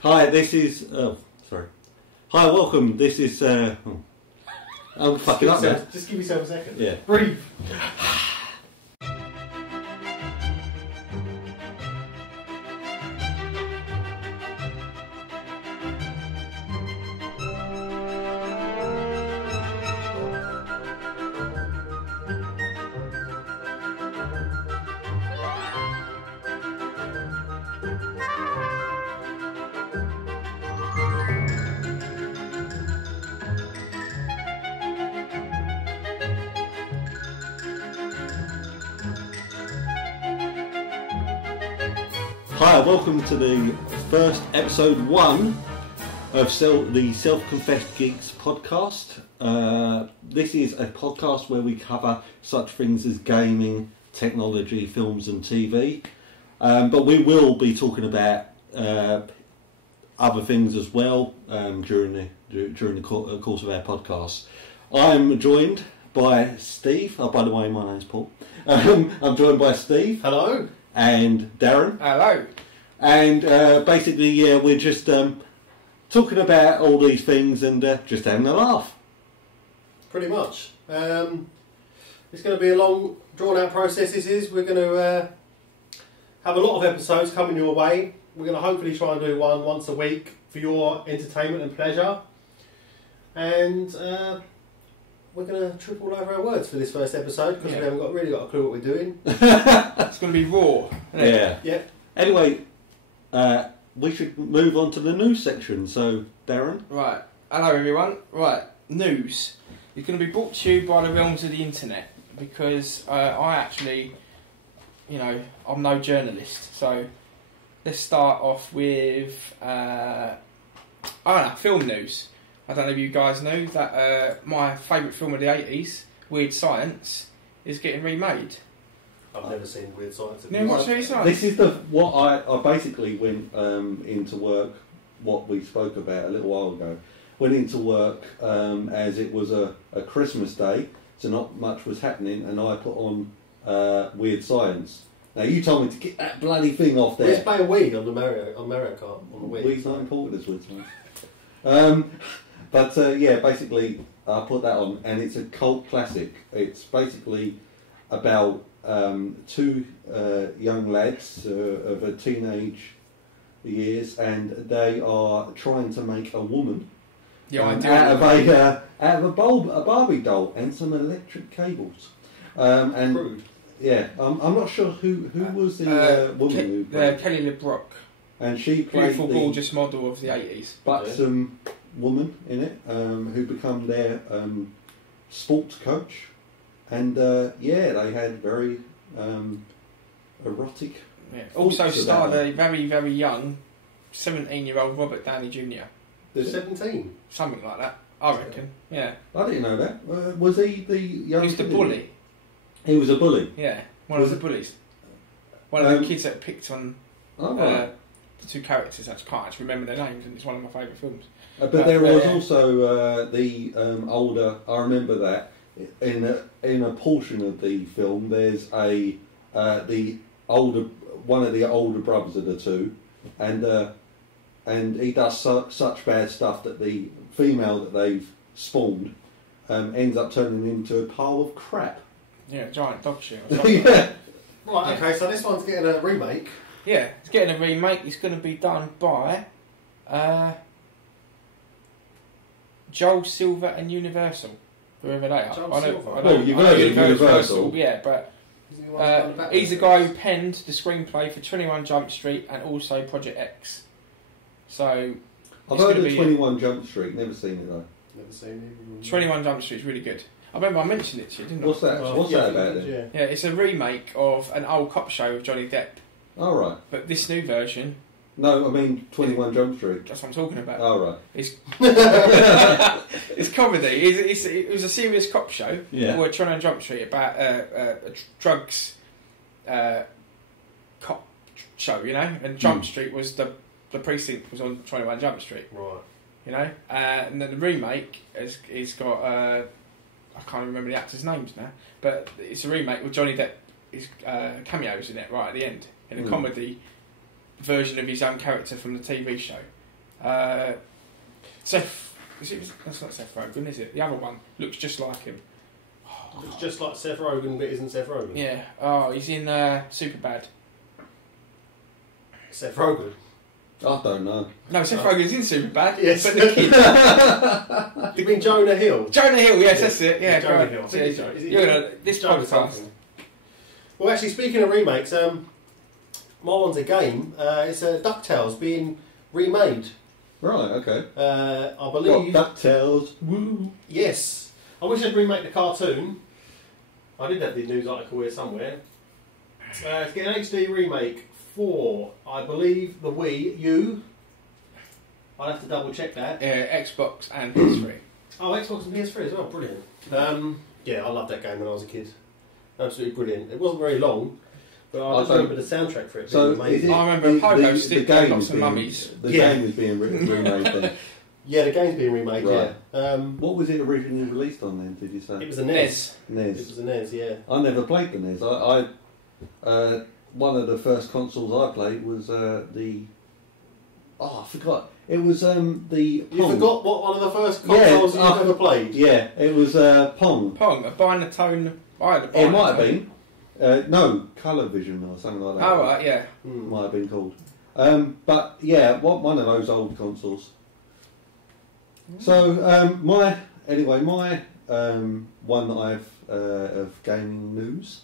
Hi, this is... sorry. Hi, welcome. This is... I'm fucking up now. Just give yourself a second. Yeah. Breathe. Hi, welcome to the first episode 1 of the Self-Confessed Geeks podcast. This is a podcast where we cover such things as gaming, technology, films and TV. But we will be talking about other things as well during the course of our podcast. I'm joined by Steve. Oh, by the way, my name's Paul. I'm joined by Steve. Hello. And Darren. Hello. And basically, yeah, we're just talking about all these things and just having a laugh. Pretty much. It's going to be a long, drawn-out process. This is. We're going to have a lot of episodes coming your way. We're going to hopefully try and do one once a week for your entertainment and pleasure. And we're going to trip all over our words for this first episode because we haven't really got a clue what we're doing. It's going to be raw. Isn't it? Yeah. Anyway, we should move on to the news section. So, Darren. Right. Hello, everyone. Right. News. It's going to be brought to you by the realms of the internet because I actually, I'm no journalist. So, let's start off with film news. I don't know if you guys know that my favourite film of the 80s, Weird Science, is getting remade. I've never seen Weird Science. Never watched Weird Science? This is what I basically went into work, what we spoke about a little while ago. Went into work as it was a Christmas day, so not much was happening, and I put on Weird Science. Now, you told me to get that bloody thing off there. Let's play a Wii on the Mario Kart. On the Wii. Wii's not important as Weird Science. But basically I put that on, and it's a cult classic. It's basically about two young lads of a teenage years, and they are trying to make a woman out of a Barbie doll and some electric cables. And Crude. Yeah, I'm not sure who was the woman who played. Kelly LeBrock. And she played beautiful, the gorgeous model of the 80s. buxom woman in it, who become their sports coach, and they had very erotic. Yeah. Also starred a very, very young 17-year-old Robert Downey Jr. 17? Something like that, I reckon. Yeah. I didn't know that. Was he the young? He was the bully. He was a bully. Yeah, one of the bullies. One of the kids that picked on the two characters. I can't actually remember their names, and it's one of my favourite films. But there was also the older. I remember that in a portion of the film, there's the older one of the older brothers of the two, and he does such bad stuff that the female that they've spawned ends up turning into a pile of crap. Yeah, giant dog shit. Or something. Yeah. Right. Okay. So this one's getting a remake. Yeah, it's getting a remake. It's going to be done by Joel Silver and Universal, whoever they are. I know you've heard of Universal. Yeah, but he's the guy who penned the screenplay for 21 Jump Street and also Project X. So I've heard of 21 Jump Street. Never seen it though. Never seen it. 21 Jump Street is really good. I remember I mentioned it to you, didn't What's I? that? What's that about then? Yeah, it's a remake of an old cop show with Johnny Depp. Oh, right. But this new version... No, I mean 21 Jump Street. That's what I'm talking about. Oh, right. It's comedy. It was a serious cop show. Yeah. Called 21 Jump Street about a drugs cop show, And Jump Street was the precinct was on 21 Jump Street. Right. And then the remake is got... I can't remember the actors' names now, but it's a remake with Johnny Depp. His cameos in it right at the end in a comedy version of his own character from the TV show, That's not Seth Rogen, is it? The other one looks just like him. Looks just like Seth Rogen, but isn't Seth Rogen. Yeah. Oh, he's in Superbad. Seth Rogen. I don't know. No, Seth Rogen's in Superbad. Yes. But the kid. You mean Jonah Hill? Jonah Hill, yes, that's it. Yeah, Jonah right. Hill. Yeah, Is it you're gonna, this Jonah podcast. something? Well, actually, speaking of remakes, my one's a game. It's DuckTales being remade. Right, okay. I believe. Got DuckTales. Woo. Yes. I wish they'd remake the cartoon. I did have the news article here somewhere. It's getting an HD remake for, I believe, the Wii U. I'll have to double check that. Yeah, Xbox and PS3. Oh, Xbox and PS3 as well. Brilliant. Yeah, I loved that game when I was a kid. Absolutely brilliant. It wasn't very long, but I just remember the soundtrack for it being amazing. I remember Pogo Stick and lots of mummies. The game was being remade then. Yeah, the game's being remade, Right. yeah. What was it originally released on then, did you say? It was a NES. NES. It was a NES, yeah. I never played the NES. I one of the first consoles I played was the... Oh, I forgot. It was the You Pong. forgot what one of the first consoles you've ever played? Yeah, it was Pong. Pong, a Binatone. It might have been. No, Colour Vision or something like that. Oh, right, yeah. Might have been called. But yeah, one of those old consoles. So my one that I've of gaming news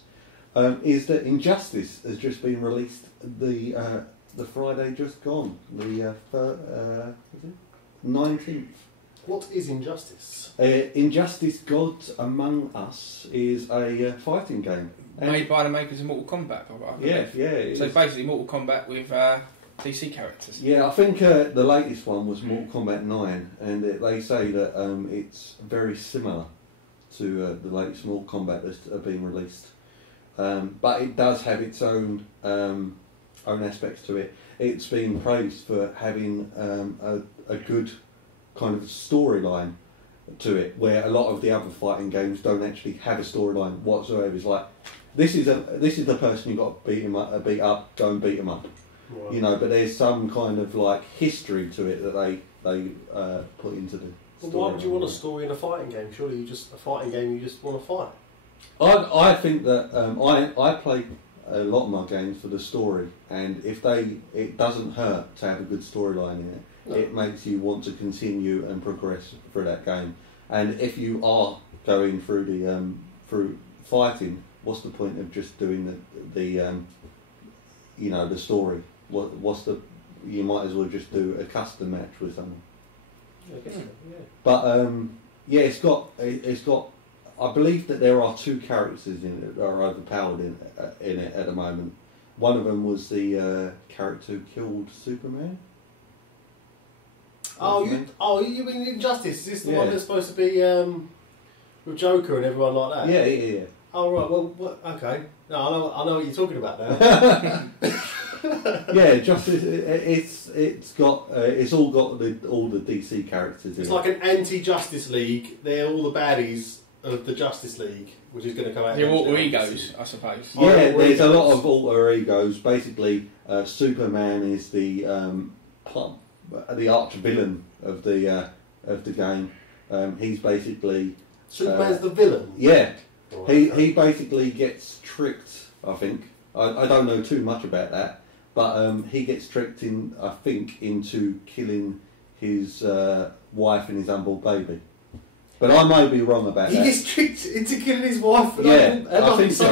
is that Injustice has just been released. The Friday just gone, the 19th. What is Injustice? Injustice: Gods Among Us is a fighting game Made by the makers of Mortal Kombat, I believe. Yeah. So basically Mortal Kombat with DC characters. Yeah, I think the latest one was Mortal Kombat 9, and they say that it's very similar to the latest Mortal Kombat that's been released. But it does have its own aspects to it. It's been praised for having a good kind of storyline to it, where a lot of the other fighting games don't actually have a storyline whatsoever. It's like, this is the person you got to beat up, go and beat him up. Right. You know, but there's some kind of like history to it that they put into the Well, story. why would you want a story in a fighting game? Surely you just want to fight. I think that I play a lot of my games for the story, and if it doesn't hurt to have a good storyline in it. No. It makes you want to continue and progress through that game. And if you are going through through fighting, what's the point of just doing the story? You might as well just do a custom match with someone. Yeah, I guess so, yeah. But yeah, it's got. I believe that there are two characters in it that are overpowered in it at the moment. One of them was the character who killed Superman. You mean Injustice? Is this the one Yeah. that's supposed to be with Joker and everyone like that? Yeah. Oh right. Well, okay. No, I know what you're talking about now. Yeah, Justice. It's all got all the DC characters in It's it. like an anti-Justice League. They're all the baddies of the Justice League, which is going to come out. The next alter year. egos, I suppose. Yeah, alter there's a lot egos. of alter egos. Basically, Superman is the arch villain of the game. He's basically Superman's the villain. yeah. Right, He okay. basically gets tricked. I think I don't know too much about that, but he gets tricked into killing his wife and his unborn baby. But I may be wrong about He that. gets tricked into killing his wife. I think so.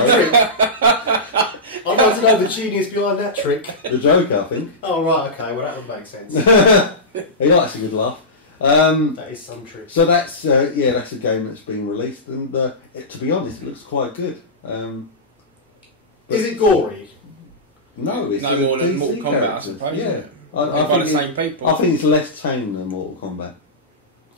I'd like to know the genius behind that trick. The Joker, I think. Oh right, okay. Well, that would make sense. He likes a good laugh. That is some trick. So that's that's a game that's been released, and to be honest, it looks quite good. Is it gory? No, it's No more than DC Mortal Kombat, I characters. suppose. Yeah, Made by the think same people. I think it's less tame than Mortal Kombat.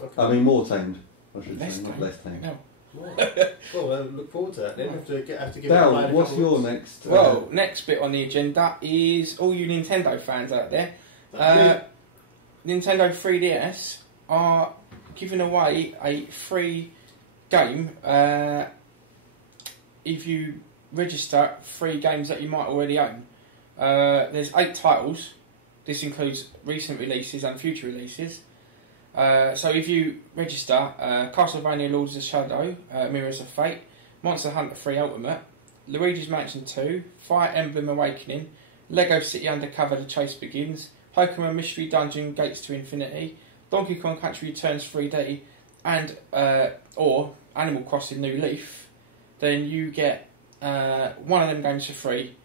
Okay. I mean, more tamed. I should Less say, not tamed? less tamed. No. Right. Well, look forward to that. Then have to give it a Dal, play in a what's couple your of next? Well, next bit on the agenda is all you Nintendo fans out there. Nintendo 3DS are giving away a free game if you register 3 games that you might already own. There's 8 titles, This includes recent releases and future releases. So if you register Castlevania Lords of Shadow, Mirrors of Fate, Monster Hunter 3 Ultimate, Luigi's Mansion 2, Fire Emblem Awakening, Lego City Undercover The Chase Begins, Pokemon Mystery Dungeon Gates to Infinity, Donkey Kong Country Returns 3D, and or Animal Crossing New Leaf, then you get one of them games for free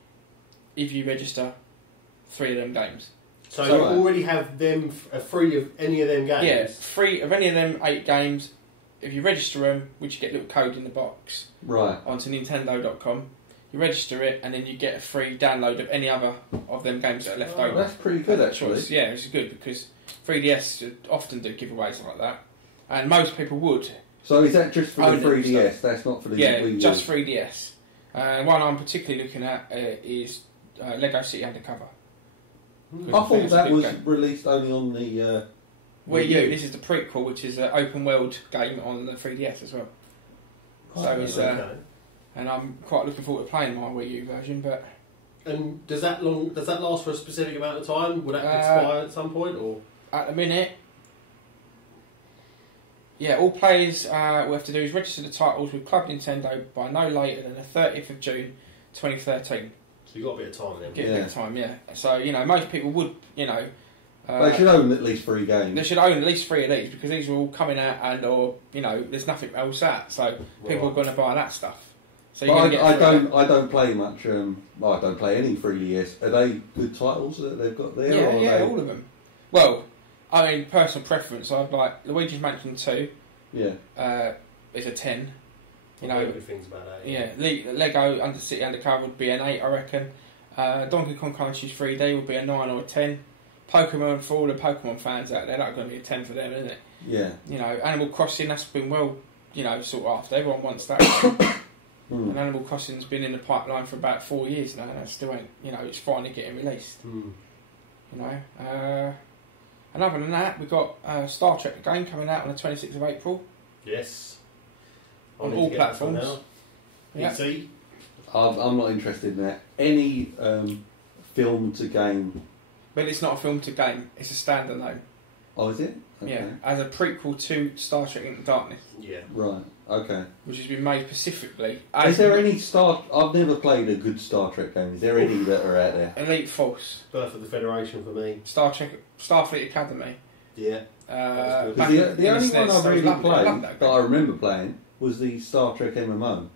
if you register 3 of them games. So you already have them free of any of them games? Yeah, free of any of them 8 games. If you register them, which you get a little code in the box, right, onto Nintendo.com, you register it and then you get a free download of any other of them games that are left over. That's pretty good, actually. Choice. Yeah, it's good because 3DS often do giveaways like that, and most people would. So is that just for the 3DS? That's not for the Wii U? Just 3DS. One I'm particularly looking at is Lego City Undercover. I thought that was released only on the Wii U. This is the prequel, which is an open world game on the 3DS as well. So it's and I'm quite looking forward to playing my Wii U version. But and does that last for a specific amount of time? Would that expire at some point, or at the minute? Yeah, all players will have to do is register the titles with Club Nintendo by no later than the 30th of June 2013. So you've got a bit of time then. Get a bit of time, yeah. So, most people would, they should own at least 3 games. They should own at least 3 of these because these are all coming out or there's nothing else out. So people are going to buy that stuff. So but I don't play much, I don't play any 3DS. Are they good titles that they've got there? Yeah, all of them. Well, personal preference, I'd like Luigi's Mansion 2. Yeah. Is a 10. Good things about that. Yeah, Lego City Undercover would be an 8, I reckon. Donkey Kong Country 3D would be a 9 or a 10. Pokemon, for all the Pokemon fans out there, that's going to be a 10 for them, isn't it? Yeah. Animal Crossing, that's been well, sought after. Everyone wants that. And Animal Crossing's been in the pipeline for about 4 years now, and it still ain't, it's finally getting released. And other than that, we've got Star Trek the game coming out on the 26th of April. Yes. On all platforms. Yeah. PC. I'm not interested in that. Any film to game. But it's not a film to game, it's a standalone. Oh, is it? Okay. Yeah, as a prequel to Star Trek Into Darkness. Yeah. Right, okay. Which has been made specifically. Is there any I've never played a good Star Trek game. Is there any that are out there? Elite Force. Birth of the Federation for me. Starfleet Academy. Yeah. The only one I really played that I remember playing was the Star Trek MMO.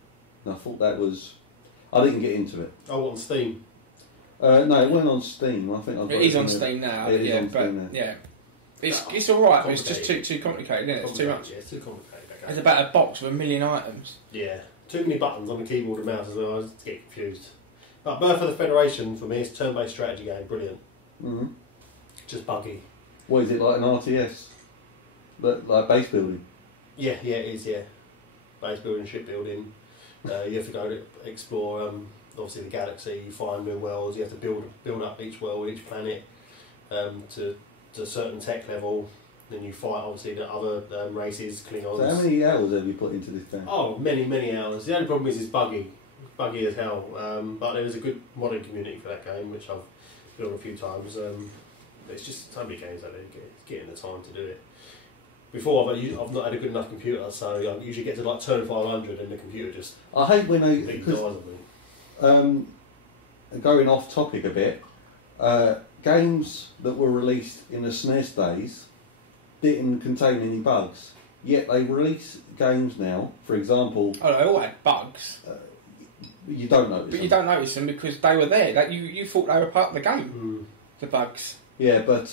And I thought that was... I didn't get into it. Oh, on Steam? No, it went on Steam. I think it is on Steam now. It is on Steam now. Yeah. It's alright, but it's just too complicated, isn't it? It's too much. Yeah, it's too complicated. Okay. It's about a box with 1 million items. Yeah. Too many buttons on the keyboard and mouse as well. I just get confused. But Birth of the Federation, for me, it's a turn-based strategy game. Brilliant. Mm-hmm. Just buggy. What is it, like an RTS? Like base building? Yeah, it is, yeah. Base building, shipbuilding. You have to go to explore, obviously, the galaxy, find new worlds. You have to build up each world, each planet to a certain tech level. Then you fight, obviously, the other races, Klingons. So how many hours have you put into this game? Oh, many, many hours. The only problem is it's buggy. Buggy as hell. But there was a good modding community for that game, which I've been on a few times. It's just so many games out there, getting the time to do it. Before, I've not had a good enough computer, so I usually get to like turn 500 and the computer just... I hate when they... dies on me. Going off topic a bit, games that were released in the SNES days didn't contain any bugs. Yet they release games now, for example... Oh, they all had bugs. You don't notice them. But you don't notice them because they were there. Like, you thought they were part of the game, the bugs. Yeah, but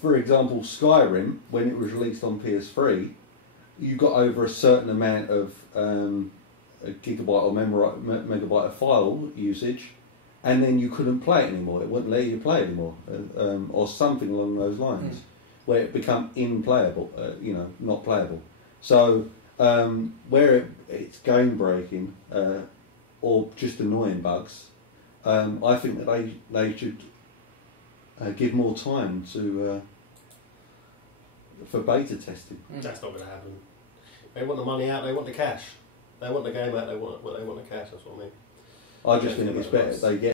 for example, Skyrim, when it was released on PS3, you got over a certain amount of a gigabyte or megabyte of file usage, and then you couldn't play it anymore. It wouldn't let you play it anymore, or something along those lines, where it became unplayable, not playable. So where it's game breaking or just annoying bugs, I think that they should give more time to for beta testing. That's not going to happen. They want the money out. They want the cash. They want the game out. They want the cash. That's what I mean. I just think it's better they get